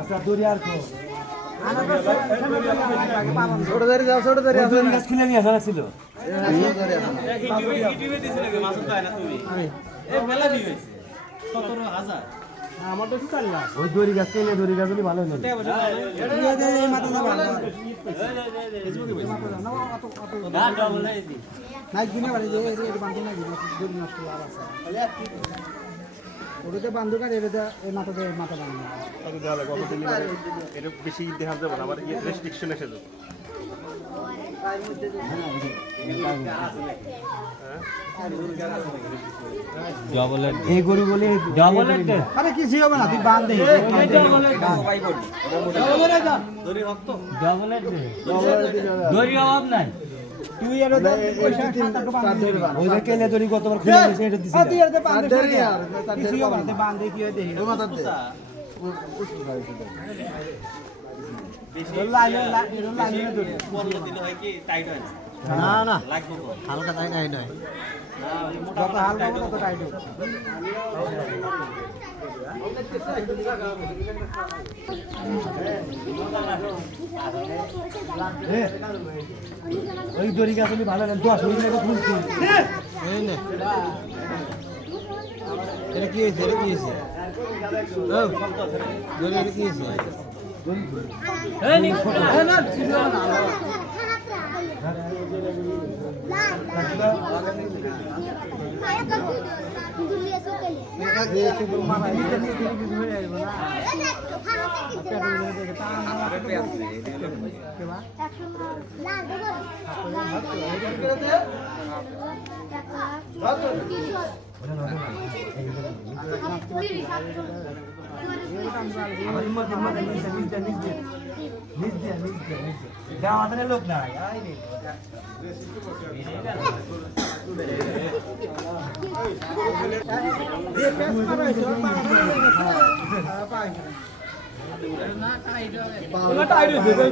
আচ্ছা দড়ি আর কো ছোট ধরে যাও ছোট ধরে আসো গাছ খুলে নিয়ে আসা ছিল আমার তো শুকাল না ওই দড়ি গাছ কিনে দড়ি গাছ ভালো না এই মাথা না ভালো নাই কিনে বাড়ি যে এই বান্ধু না দিন দুই নষ্ট আর আছে ওটাতে বান্ধু কাটে এটা এই মাথাতে মাথা বান্ধু কত দেওয়া লাগে কত দিলে মানে এটা বেশি দেখা যাবে না আবার রেস্ট্রিকশন এসে যাবে এই গরু বলে আরে কিছু হবে না তুই বাঁধ দে দড়ি অভাব নাই তুই এর পয়সা টাকা বাঁধ দে ওই যে কেলে দড়ি কতবার খুলে দিয়েছে এটা দিছি তুই এর বাঁধ দে यार কিছু হবে না বাঁধ দে কি হয় দেখি ও মাথা দে না না হালকা টাইট হয় না যত হালকা হবে তত টাইট হবে ওই দড়ি গাছ ভালো না 10 মিনিট লাগে ফুলছি এই নে এটা কি হইছে এটা কি হইছে ও দড়ি এটা কি হইছে এই নি না ছিল না লোক নাই টাইট হইছে